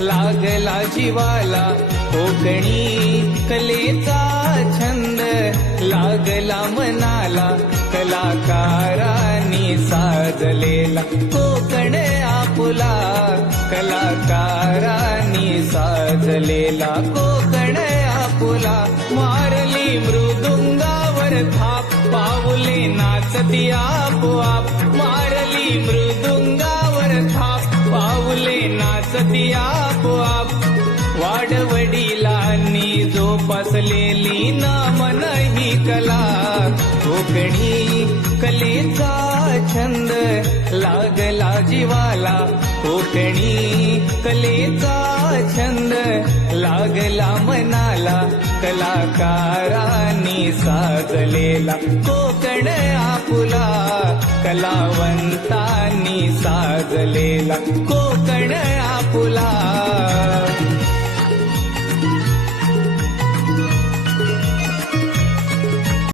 लागला जीवाला कोकणी कलेचा छंद लागला मनाला कलाकारांनी साजलेला कोकण आपुला कलाकारांनी साजलेला कोकण आपुला मारली मृदुंगावर थाप पाऊले नाचती आपोआप मारली मृदुंगावर थाप पाऊले नाचती आपोआप वाडवडिलांनी जोपासलेली ना मन ही कला कोकणी कलेचा छंद लागला जीवाला कोकणी कलेचा छंद लागला मनाला कलाकारांनी साजलेला कोकण आपुला कलावंतांनी